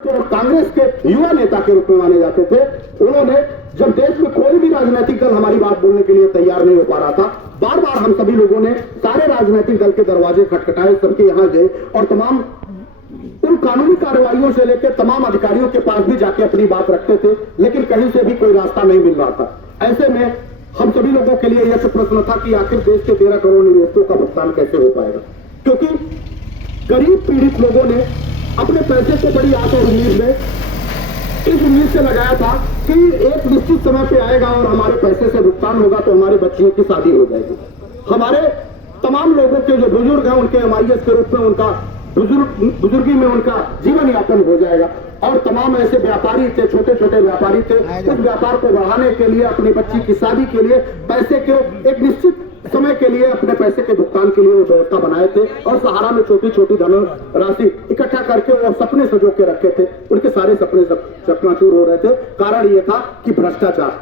तो कांग्रेस के युवा नेता के रूप में माने जाते थे। उन्होंने जब देश में कोई भी राजनीतिक दल हमारी बात बोलने के लिए तैयार नहीं हो पा रहा था, बार बार हम सभी लोगों ने सारे राजनीतिक दल के दरवाजे खटखटाए, सबके यहाँ गए और तमाम उन कानूनी कार्रवाइयों से लेकर तमाम अधिकारियों के पास भी जाके अपनी बात रखते थे, लेकिन कहीं से भी कोई रास्ता नहीं मिल रहा था। ऐसे में हम सभी लोगों के लिए यह प्रश्न था कि आखिर देश के 13 करोड़ निवेशकों का भुगतान कैसे हो पाएगा, क्योंकि गरीब पीड़ित लोगों ने अपने पैसे को बड़ी आशा और उम्मीद में इस उम्मीद से लगाया था कि एक निश्चित समय पे आएगा और हमारे पैसे से भुगतान होगा तो हमारे बच्चियों की शादी हो जाएगी। हमारे तमाम लोगों के जो बुजुर्ग हैं उनके MIS के रूप में उनका बुजुर्गी में उनका जीवन यापन हो जाएगा। और तमाम ऐसे व्यापारी थे, छोटे छोटे व्यापारी थे, उस व्यापार को बढ़ाने के लिए, अपनी बच्ची की शादी के लिए, पैसे के एक निश्चित समय के लिए, अपने पैसे के भुगतान के लिए वो व्यवस्था बनाए थे और सहारा में छोटी छोटी धनराशि इकट्ठा करके वो सपने सजो के रखे थे। उनके सारे सपने चकनाचूर हो रहे थे। कारण ये था कि भ्रष्टाचार,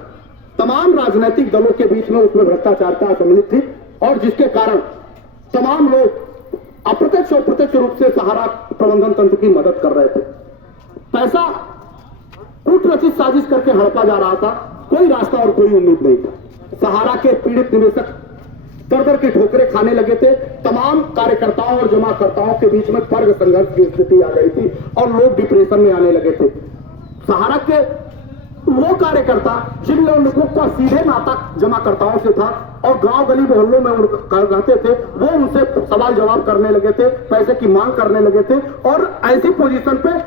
तमाम राजनीतिक दलों के बीच में उसमें भ्रष्टाचार का सम्मिलित थी और जिसके कारण तमाम लोग अप्रत्यक्ष और प्रत्यक्ष रूप से सहारा प्रबंधन तंत्र की मदद कर रहे थे। पैसा कूट रचित साजिश करके हड़पा जा रहा था, कोई रास्ता और कोई उम्मीद नहीं था। सहारा के पीड़ित निवेशक दर दर की ठोकरें खाने लगे थे। तमाम कार्यकर्ताओं और जमाकर्ताओं के बीच में वर्ग संघर्ष की स्थिति आ गई थी और लोग डिप्रेशन में आने लगे थे। सहारा के वो कार्यकर्ता जिन लोगों का सीधे नाता जमाकर्ताओं से था और गांव गली मोहल्लों में रहते थे, वो उनसे सवाल जवाब करने लगे थे, पैसे की मांग करने लगे थे और ऐसी पोजीशन पे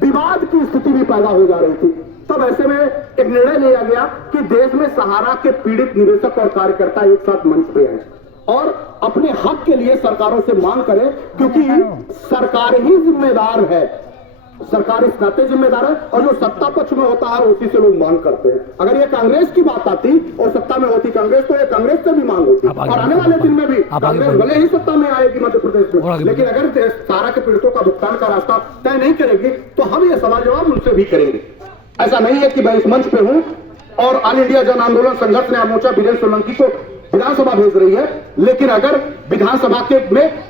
विवाद की स्थिति भी पैदा हो जा रही थी। तब ऐसे में एक निर्णय लिया गया कि देश में सहारा के पीड़ित निवेशक और कार्यकर्ता एक साथ मंच पे आए और अपने हक के लिए सरकारों से मांग करें, क्योंकि सरकार ही जिम्मेदार है, सरकार इस नाते जिम्मेदार है और जो सत्ता पक्ष में होता है उसी से लोग मांग करते हैं। अगर ये कांग्रेस की बात आती और सत्ता में होती कांग्रेस, तो ये कांग्रेस से भी मांग होती और आने वाले दिन में भी कांग्रेस भले ही सत्ता में आएगी मध्य प्रदेश में, लेकिन अगर सहारा के पीड़ितों का भुगतान का रास्ता तय नहीं करेगी तो हम ये सवाल जवाब उनसे भी करेंगे। ऐसा नहीं है कि मैं इस मंच पे हूं और ऑल इंडिया जन आंदोलन संघर्ष न्याय मोर्चा वीरेंद्र सोलंकी को विधानसभा भेज रही है, लेकिन अगर विधानसभा के में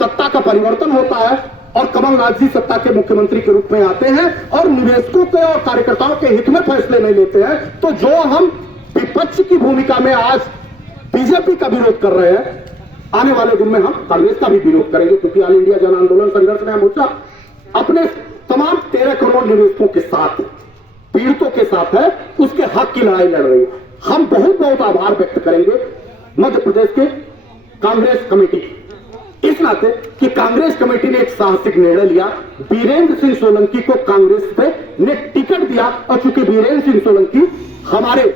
सत्ता का परिवर्तन होता है और कमलनाथ जी सत्ता के मुख्यमंत्री के रूप में आते हैं और निवेशकों के और कार्यकर्ताओं के हित में फैसले नहीं लेते हैं, तो जो हम विपक्ष की भूमिका में आज बीजेपी का विरोध कर रहे हैं, आने वाले दिन में हम कांग्रेस का भी विरोध करेंगे, क्योंकि ऑल इंडिया जन आंदोलन संघर्ष न्याय मोर्चा अपने तमाम 13 करोड़ निवेशकों के साथ, पीड़ितों के साथ है, उसके हक की लड़ाई लड़ रही है। हम बहुत बहुत आभार व्यक्त करेंगे मध्य प्रदेश के कांग्रेस कमेटी, इस नाते कि कांग्रेस कमेटी ने एक साहसिक निर्णय लिया, वीरेंद्र सिंह सोलंकी को कांग्रेस ने टिकट दिया और चूंकि वीरेंद्र सिंह सोलंकी हमारे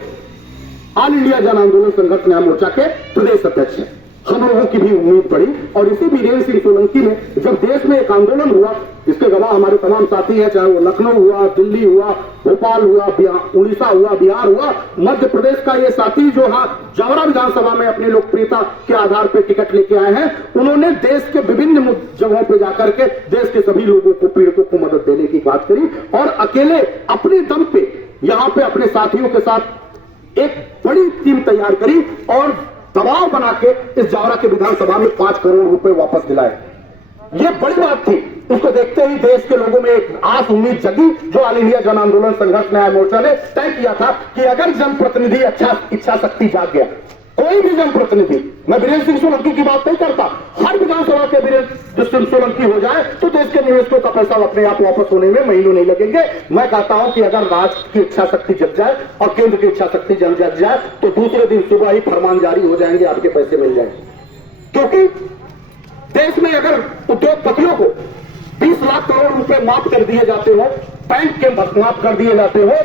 ऑल इंडिया जन आंदोलन संघर्ष न्याय मोर्चा के प्रदेश अध्यक्ष हैं, हम लोगों की भी उम्मीद बढ़ी और इसी वीरेंद्र सिंह सोलंकी ने जब देश में एक आंदोलन हुआ, जिसके गवाह हमारे तमाम साथी हैं, चाहे वो लखनऊ हुआ, दिल्ली हुआ, भोपाल हुआ, उड़ीसा हुआ, बिहार हुआ, मध्य प्रदेश का ये साथी जो जावरा विधानसभा में अपनी लोकप्रियता के आधार पर टिकट लेके आए हैं, उन्होंने देश के विभिन्न जगहों पर जाकर के देश के सभी लोगों को, पीड़ितों को मदद देने की बात करी और अकेले अपने दम पे यहाँ पे अपने साथियों के साथ एक बड़ी टीम तैयार करी और दबाव बना के इस जावरा के विधानसभा में 5 करोड़ रुपए वापस दिलाए। ये बड़ी बात थी। उसको देखते ही देश के लोगों में एक आस उम्मीद जगी, जो ऑल इंडिया जन आंदोलन संघर्ष न्याय मोर्चा ने तय किया था कि अगर जनप्रतिनिधि इच्छा शक्ति जाग गया, कोई भी जनप्रतिनिधि, मैं वीरेंद्र सिंह सोलंकी की बात नहीं करता, हर विधानसभा के वीरेंद्र सिंह सोलंकी हो जाए तो देश के निवेशकों का पैसा अपने आप वापस होने में महीनों नहीं लगेंगे। मैं कहता हूं कि अगर राज्य की इच्छा शक्ति जग जाए और केंद्र की इच्छा शक्ति जग जाए तो दूसरे दिन सुबह ही फरमान जारी हो जाएंगे, आपके पैसे मिल जाएंगे। क्योंकि देश में अगर उद्योगपतियों को 20 लाख करोड़ रुपए माफ कर दिए जाते हो, बैंक के माफ कर दिए जाते हो,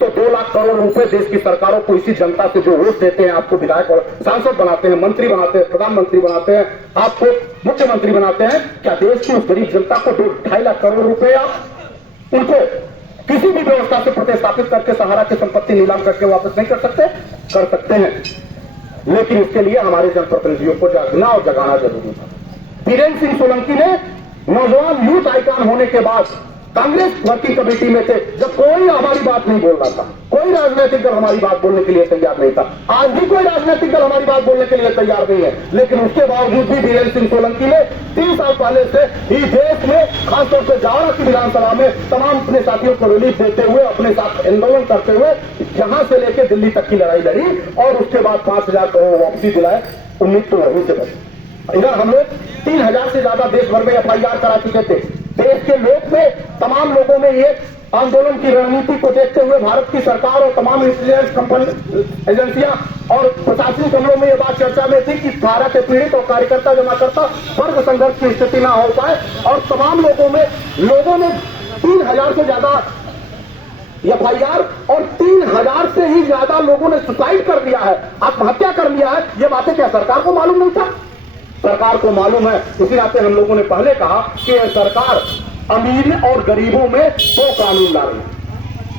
तो 2 लाख करोड़ रुपए देश की सरकारों को इसी जनता से जो वोट देते हैं, आपको विधायक और सांसद बनाते हैं, मंत्री बनाते हैं, प्रधानमंत्री बनाते हैं, आपको मुख्यमंत्री बनाते हैं, क्या देश की उस गरीब जनता को 2-2.5 लाख करोड़ रुपए आप उनको किसी भी व्यवस्था से प्रतिस्थापित करके सहारा की संपत्ति नीलाम करके वापस नहीं कर सकते? कर सकते हैं, लेकिन इसके लिए हमारे जनप्रतिनिधियों को जागना और जगाना जरूरी था। वीरेंद्र सिंह सोलंकी ने नौजवान यूथ आइकॉन होने के बाद कांग्रेस वर्किंग कमेटी में थे, जब कोई हमारी बात नहीं बोल रहा था, कोई राजनीतिक दल हमारी बात बोलने के लिए तैयार नहीं था। आज भी कोई राजनीतिक दल हमारी बात बोलने के लिए तैयार नहीं है, लेकिन उसके बावजूद भी बीरेंद्र सिंह सोलंकी ने 3 साल पहले से ही देश में, खासतौर पर जावरा की विधानसभा में तमाम अपने साथियों को रिलीफ देते हुए, अपने साथ आंदोलन करते हुए यहां से लेकर दिल्ली तक की लड़ाई लड़ी और उसके बाद 5,000 करोड़ वापसी दिलाए। उम्मीद तो वहीं से बची। इधर हम लोग 3,000 से ज्यादा देश भर में FIR करा चुके थे। देश के लोग में तमाम लोगों ने ये आंदोलन की रणनीति को देखते हुए भारत की सरकार और तमाम इंटेलिजेंस कंपनी एजेंसियां और प्रशासनिक अमलों में ये बात चर्चा में थी कि धारा के पीड़ित और कार्यकर्ता जमाकर्ता वर्ग संघर्ष की स्थिति ना हो पाए, और तमाम लोगों ने 3,000 से ज्यादा FIR और 3,000 से ही ज्यादा लोगों ने सुसाइड कर दिया है, आत्महत्या कर लिया है। ये बातें क्या सरकार को मालूम नहीं था? सरकार को मालूम है। इसी नाते हम लोगों ने पहले कहा कि यह सरकार अमीर और गरीबों में 2 कानून ला रही है।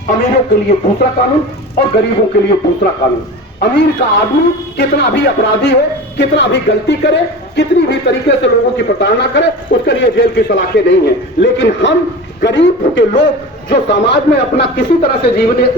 अमीरों के लिए दूसरा कानून और गरीबों के लिए दूसरा कानून। अमीर का आदमी कितना भी अपराधी हो, कितना भी गलती करे, कितनी भी तरीके से लोगों की प्रताड़ना करे, उसके लिए जेल की सलाखें नहीं है। लेकिन हम गरीब के लोग जो समाज में अपना किसी तरह से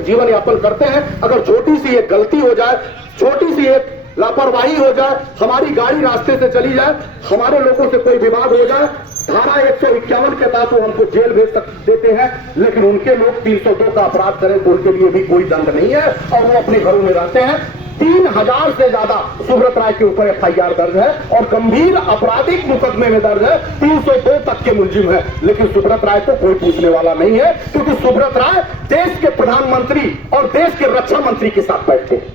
जीवन यापन करते हैं, अगर छोटी सी एक गलती हो जाए, छोटी सी एक लापरवाही हो जाए, हमारी गाड़ी रास्ते से चली जाए, हमारे लोगों से कोई विवाद हो जाए, धारा 151 के तहत वो हमको जेल भेज देते हैं। लेकिन उनके लोग 302 का अपराध करें तो उनके लिए भी कोई दंड नहीं है और वो अपने घरों में रहते हैं। 3,000 से ज्यादा सुब्रत राय के ऊपर FIR दर्ज है और गंभीर आपराधिक मुकदमे में दर्ज है। 302 तक के मुलजिम है, लेकिन सुब्रत राय को कोई पूछने वाला नहीं है, क्योंकि सुब्रत राय देश के प्रधानमंत्री और देश के रक्षा मंत्री के साथ बैठते हैं।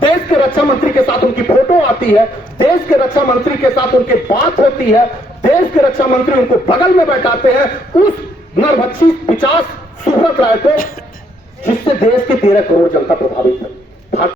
देश के रक्षा मंत्री के साथ उनकी फोटो आती है, देश के रक्षा मंत्री के साथ उनकी बात होती है, देश के रक्षा मंत्री उनको बगल में बैठाते हैं। उस नरभक्षी पिशाच सुब्रत राय को, जिससे देश की 13 करोड़ जनता प्रभावित है।